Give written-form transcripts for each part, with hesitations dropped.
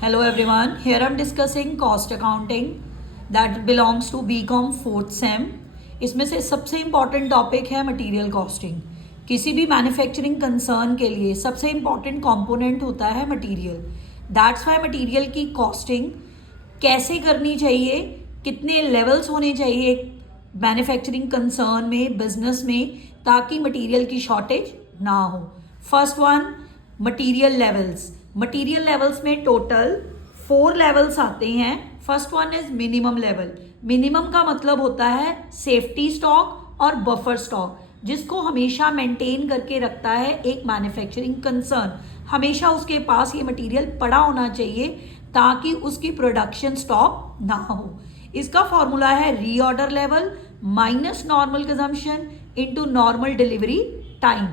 Hello everyone, here I'm discussing cost accounting that belongs to BCom 4th same. इसमें से सबसे important topic है material costing. किसी भी मैन्युफैक्चरिंग कंसर्न के लिए सबसे इम्पॉर्टेंट कंपोनेंट होता है मटेरियल। दैट्स वाई मटेरियल की कॉस्टिंग कैसे करनी चाहिए, कितने लेवल्स होने चाहिए मैन्युफैक्चरिंग कंसर्न में, बिजनेस में, ताकि मटेरियल की शॉर्टेज ना हो। First one, material levels. Material levels में टोटल 4 लेवल्स आते हैं। First one is minimum level. Minimum का मतलब होता है सेफ्टी स्टॉक और बफर स्टॉक, जिसको हमेशा मेंटेन करके रखता है एक मैन्युफैक्चरिंग कंसर्न। हमेशा उसके पास ये मटेरियल पड़ा होना चाहिए ताकि उसकी प्रोडक्शन स्टॉप ना हो। इसका फॉर्मूला है reorder level minus normal consumption into normal delivery time.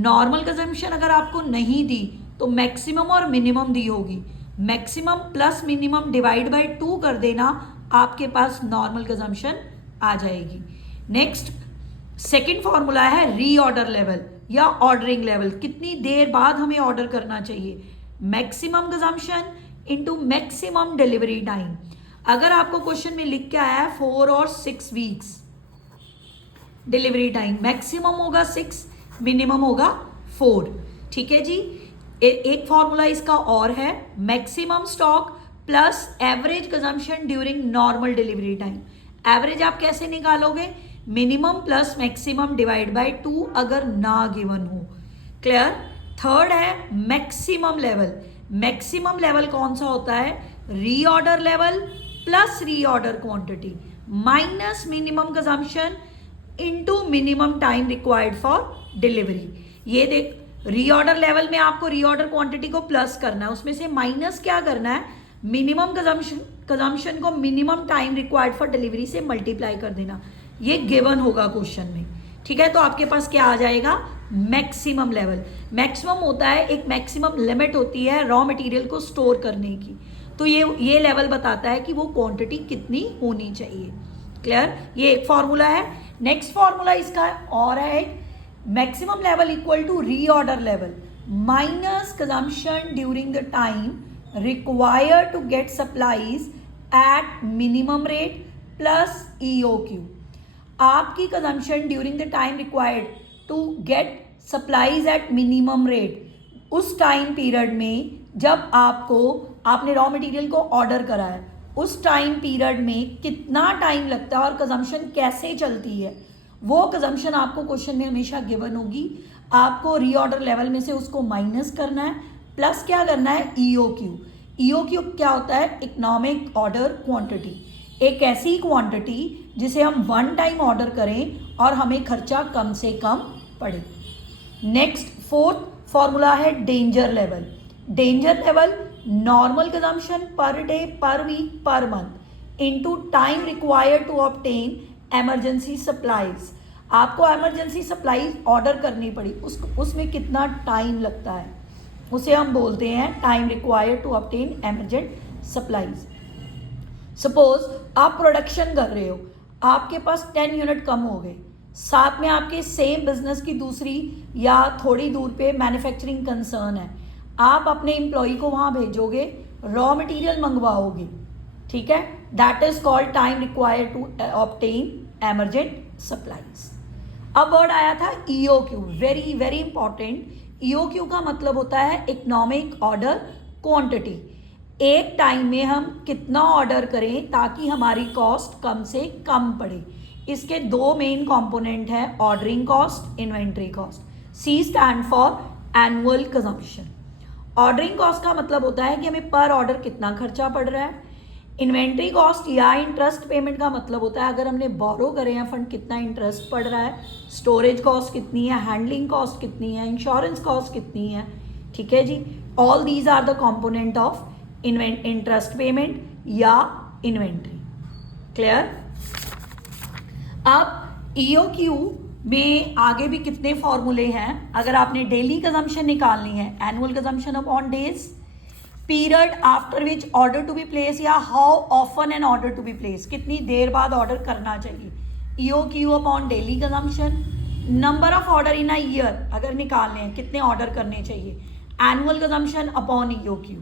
Normal consumption अगर आपको नहीं दी तो मैक्सिमम और मिनिमम दी होगी। Maximum plus minimum divide by 2 कर देना, आपके पास नॉर्मल कंजम्पशन आ जाएगी। नेक्स्ट, सेकंड फॉर्मूला है रीऑर्डर लेवल या ऑर्डरिंग लेवल। कितनी देर बाद हमें ऑर्डर करना चाहिए, maximum consumption into maximum delivery time. अगर आपको क्वेश्चन में लिख के आया है 4 और 6 वीक्स डिलीवरी टाइम, मैक्सिमम होगा 6, मिनिमम होगा 4। ठीक है जी। एक फॉर्मूला इसका और है maximum stock plus average consumption during normal delivery time. Average आप कैसे निकालोगे, minimum plus maximum divide by 2 अगर ना गिवन हो। क्लियर। थर्ड है मैक्सिमम लेवल। मैक्सिमम लेवल कौन सा होता है, reorder level plus reorder quantity minus minimum consumption into minimum time required for delivery. ये देख, रीऑर्डर लेवल में आपको रीऑर्डर क्वांटिटी को प्लस करना है, उसमें से माइनस क्या करना है, मिनिमम कंजम्पशन को minimum time required for delivery से मल्टीप्लाई कर देना। ये गिवन होगा क्वेश्चन में। ठीक है, तो आपके पास क्या आ जाएगा, मैक्सिमम लेवल। मैक्सिमम होता है, एक मैक्सिमम लिमिट होती है रॉ मटेरियल को स्टोर करने की, तो ये लेवल बताता है कि वो क्वांटिटी कितनी होनी चाहिए। क्लियर। ये एक फॉर्मूला है। नेक्स्ट फॉर्मूला इसका और है maximum level equal to reorder level minus consumption during the time required to get supplies at minimum rate plus EOQ। आपकी consumption during the time required to get supplies at minimum rate, उस time period में जब आपने raw material को order करा है, उस time period में कितना टाइम लगता है और कंजम्पशन कैसे चलती है, वो कंजम्पशन आपको क्वेश्चन में हमेशा गिवन होगी। आपको रीऑर्डर लेवल में से उसको माइनस करना है, प्लस क्या करना है, EOQ। EOQ क्या होता है, इकोनॉमिक ऑर्डर क्वांटिटी। एक ऐसी क्वांटिटी जिसे हम वन टाइम ऑर्डर करें और हमें खर्चा कम से कम पड़े। नेक्स्ट, फोर्थ फॉर्मूला है danger level. Danger level normal consumption per day per week per month into time required to obtain emergency supplies. आपको एमरजेंसी सप्लाईज ऑर्डर करनी पड़ी, उसमें कितना टाइम लगता है, उसे हम बोलते हैं time required to obtain emergent supplies. Suppose आप प्रोडक्शन कर रहे हो, आपके पास 10 यूनिट कम हो गए, साथ में आपके सेम बिजनेस की दूसरी या थोड़ी दूर पे मैन्युफैक्चरिंग कंसर्न है, आप अपने एम्प्लॉय को वहाँ भेजोगे, रॉ मटेरियल मंगवाओगे। ठीक है, that is called time required to obtain emergent supplies. अब वर्ड आया था EOQ, very very important. EOQ का मतलब होता है इकोनॉमिक ऑर्डर क्वांटिटी। एक टाइम में हम कितना ऑर्डर करें ताकि हमारी कॉस्ट कम से कम पड़े। इसके 2 मेन कंपोनेंट हैं, ordering cost, inventory cost. C stand for annual consumption. Ordering cost का मतलब होता है कि हमें पर ऑर्डर कितना खर्चा पड़ रहा है। इन्वेंट्री कॉस्ट या इंटरेस्ट पेमेंट का मतलब होता है अगर हमने बोरो करे हैं फंड, कितना इंटरेस्ट पड़ रहा है, स्टोरेज कॉस्ट कितनी है, हैंडलिंग कॉस्ट कितनी है, इंश्योरेंस कॉस्ट कितनी है। ठीक है जी, all these are the component of interest payment या इन्वेंट्री। क्लियर। अब EOQ में आगे भी कितने फॉर्मूले हैं। अगर आपने डेली कंजम्पशन निकालनी है, annual consumption upon days, period after which order to be place या how often an order to be place, कितनी देर बाद ऑर्डर करना चाहिए, EOQ upon daily consumption, number of order in a year अगर निकालने हैं कितने ऑर्डर करने चाहिए, एनुअल कंजम्पशन अपॉन EOQ।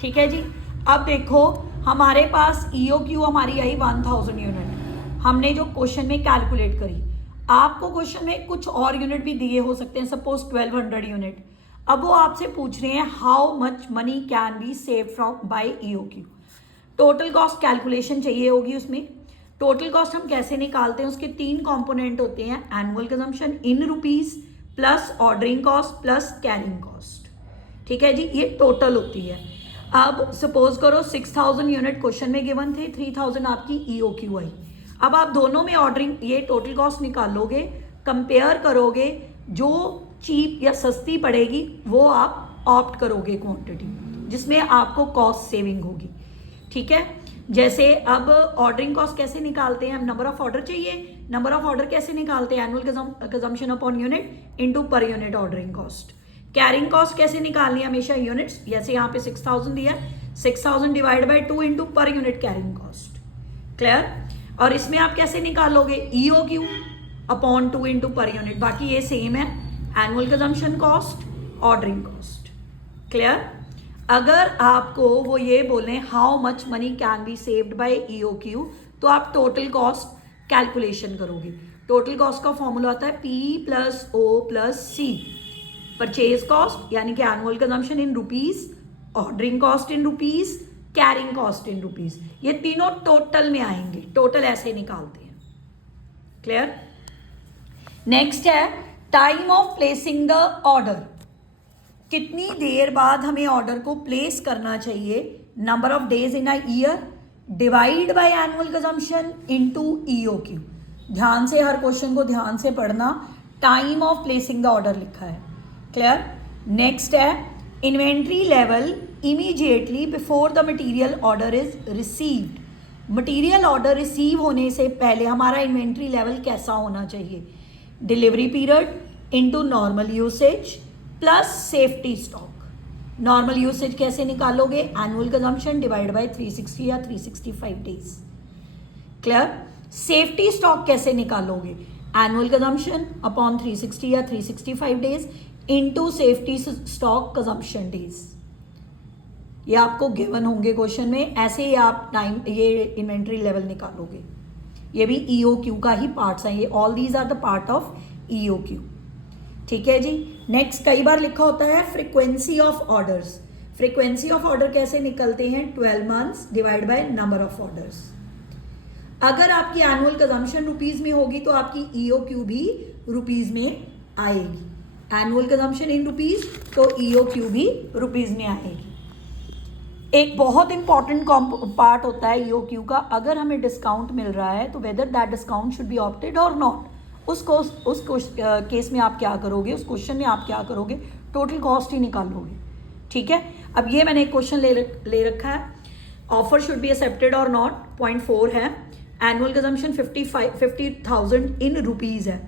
ठीक है जी। अब देखो हमारे पास EOQ हमारी आई 1000 यूनिट, हमने जो क्वेश्चन में कैलकुलेट करी, आपको क्वेश्चन में कुछ और यूनिट भी दिए हो सकते हैं, सपोज 1200 यूनिट। अब वो आपसे पूछ रहे हैं how much money can be save from by EOQ। Total cost calculation चाहिए होगी उसमें। टोटल कॉस्ट हम कैसे निकालते हैं, उसके 3 कंपोनेंट होते हैं, annual consumption in rupees plus ordering cost plus carrying cost. ठीक है जी, ये टोटल होती है। अब सपोज करो 6000 यूनिट क्वेश्चन में गिवन थे, 3000 आपकी EOQ आई। अब आप दोनों में ऑर्डरिंग ये टोटल कॉस्ट निकालोगे, कंपेयर करोगे, जो चीप या सस्ती पड़ेगी वो आप ऑप्ट करोगे क्वांटिटी, जिसमें आपको कॉस्ट सेविंग होगी। ठीक है, जैसे अब ऑर्डरिंग कॉस्ट कैसे निकालते हैं, हम नंबर ऑफ ऑर्डर चाहिए, नंबर ऑफ ऑर्डर कैसे निकालते हैं, annual consumption upon unit into per unit ordering cost. Carrying cost कैसे निकालनी है, हमेशा यूनिट्स, जैसे यहाँ पे 6000 दिया, 6000 divide by 2 into per unit carrying cost. Clear. और इसमें आप कैसे निकालोगे, EOQ upon 2 into per unit, बाकी ये सेम है, annual consumption cost ordering cost. Clear. अगर आपको वो ये बोलें how much money can be saved by EOQ, तो आप टोटल कॉस्ट कैलकुलेशन करोगे। टोटल कॉस्ट का फॉर्मूला होता है P plus O plus C। Purchase cost यानी कि annual consumption in rupees, ordering cost in rupees, carrying cost in rupees, ये तीनों टोटल में आएंगे। टोटल ऐसे निकालते हैं। क्लियर। नेक्स्ट है time of placing the order, कितनी देर बाद हमें ऑर्डर को प्लेस करना चाहिए, number of days in a year divide by annual consumption into EOQ। ध्यान से हर क्वेश्चन को ध्यान से पढ़ना, time of placing the order लिखा है। क्लियर। नेक्स्ट है inventory level immediately before the material order is received. Material order receive होने से पहले हमारा इन्वेंट्री लेवल कैसा होना चाहिए, delivery period into normal usage plus safety stock. Normal usage कैसे निकालोगे, एनुअल कंजम्पशन डिवाइड बाय 360 या 365 डेज। क्लियर। सेफ्टी स्टॉक कैसे निकालोगे, एनुअल कंजम्पशन अपॉन 360 या 365 days into safety stock consumption days. ये आपको गिवन होंगे क्वेश्चन में, ऐसे ही आप टाइम ये इन्वेंट्री लेवल निकालोगे। ये भी EOQ का ही पार्ट्स हैं, ये all these are the part of EOQ। ठीक है जी। नेक्स्ट कई बार लिखा होता है frequency of orders. Frequency of order कैसे निकलते हैं, 12 months divide by number of orders. अगर आपकी एनुअल कंजम्पशन रुपीज में होगी तो आपकी EOQ भी रुपीज में आएगी। एनुअल कंजम्पशन इन रुपीज तो EOQ भी रुपीज में आएगी। एक बहुत इंपॉर्टेंट पार्ट होता है EOQ का, अगर हमें डिस्काउंट मिल रहा है तो whether that discount should be opted और नॉट। उस केस में आप क्या करोगे, उस क्वेश्चन में आप क्या करोगे, टोटल कॉस्ट ही निकालोगे। ठीक है। अब ये मैंने एक क्वेश्चन ले रखा है, ऑफर शुड बी एक्सेप्टेड और नॉट, पॉइंट 4 है, एनुअल कंजम्पशन 50,000 इन रुपीज़ है।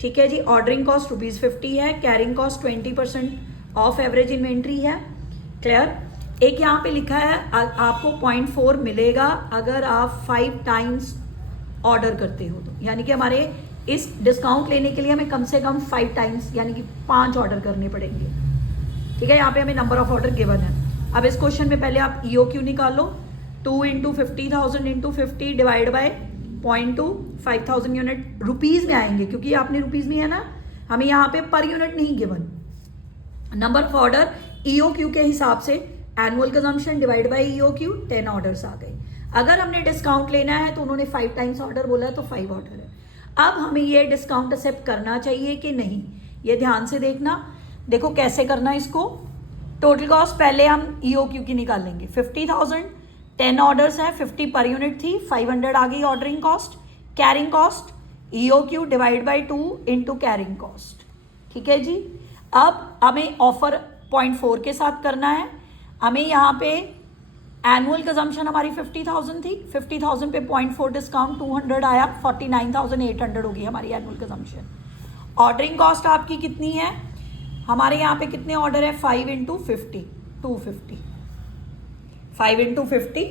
ठीक है जी। ऑर्डरिंग कॉस्ट ₹50 है, carrying cost 20% of average inventory है। क्लियर। एक यहाँ पे लिखा है आपको 0.4 मिलेगा अगर आप 5 टाइम्स ऑर्डर करते हो तो, यानी कि हमारे इस डिस्काउंट लेने के लिए हमें कम से कम 5 टाइम्स यानी कि 5 ऑर्डर करने पड़ेंगे। ठीक है, यहाँ पे हमें नंबर ऑफ ऑर्डर गिवन है। अब इस क्वेश्चन में पहले आप EOQ निकालो, 2 into 50,000 into 50 divide by 0.2, 5000 unit rupees में आएंगे क्योंकि आपने रुपीज़ में है ना, हमें यहाँ पे पर यूनिट नहीं given. Number of order EOQ के हिसाब से annual consumption divide by EOQ 10 orders आ गए। अगर हमने डिस्काउंट लेना है तो उन्होंने 5 टाइम्स ऑर्डर बोला है तो 5 ऑर्डर है। अब हमें ये डिस्काउंट एक्सेप्ट करना चाहिए कि नहीं, ये ध्यान से देखना। देखो कैसे करना है इसको। टोटल कॉस्ट पहले हम EOQ की निकालेंगे, 50,000 10 ऑर्डर्स है, 50 पर यूनिट थी, 500 आ गई ordering cost. Carrying cost EOQ divide by 2 into carrying cost. ठीक है जी। अब हमें ऑफर 0.4 के साथ करना है। हमें यहाँ पे एनुअल कंजम्पशन हमारी 50,000 थी, 50,000 पे 0.4 डिस्काउंट 200 आया, 49,800 होगी हमारी एनुअल कंजम्पशन। ऑर्डरिंग कॉस्ट आपकी कितनी है, हमारे यहाँ पे कितने ऑर्डर है, 5 into 50 250, 5 into 50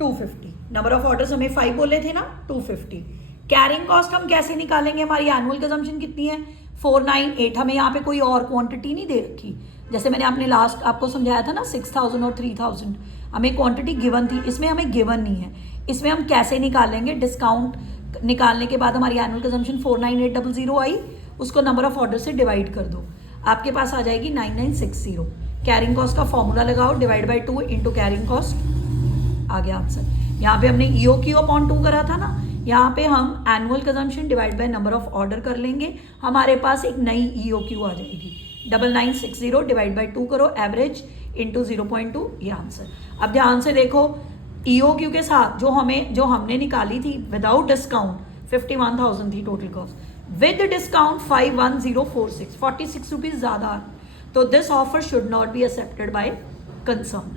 250। Number of orders हमें 5 बोले थे ना, 250। कैरिंग कॉस्ट हम कैसे निकालेंगे, हमारी एनुअल कंजम्पशन कितनी है 498, हमें यहाँ पे कोई और क्वांटिटी नहीं दे रखी जैसे मैंने आपने लास्ट आपको समझाया था ना 6,000 और 3,000 हमें क्वांटिटी गिवन थी, इसमें हमें गिवन नहीं है। इसमें हम कैसे निकालेंगे, डिस्काउंट निकालने के बाद हमारी एनुअल कंजम्पशन 49800 आई, उसको नंबर ऑफ ऑर्डर से डिवाइड कर दो, आपके पास आ जाएगी 9960। कैरिंग कॉस्ट का फॉर्मूला लगाओ, divide by 2 into carrying cost, आ गया आंसर। यहाँ पे हमने EOQ अपॉन 2 करा था ना, यहाँ पे हम annual consumption divide by number of order कर लेंगे, हमारे पास एक नई EOQ आ जाएगी। 9960 डिवाइड बाय 2 करो, एवरेज इंटू 0.2, ये आंसर। अब ध्यान से देखो, EOQ के साथ जो हमने निकाली थी विदाउट डिस्काउंट 51,000 थी total cost, with discount 51046, 46 rupees ज़्यादा, तो this offer should not be accepted by concern.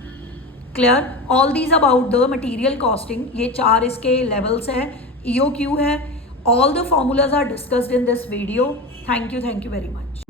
Clear, all these about the material costing, ये 4 इसके लेवल्स हैं, EOQ है, all the formulas are discussed in this video. Thank you very much.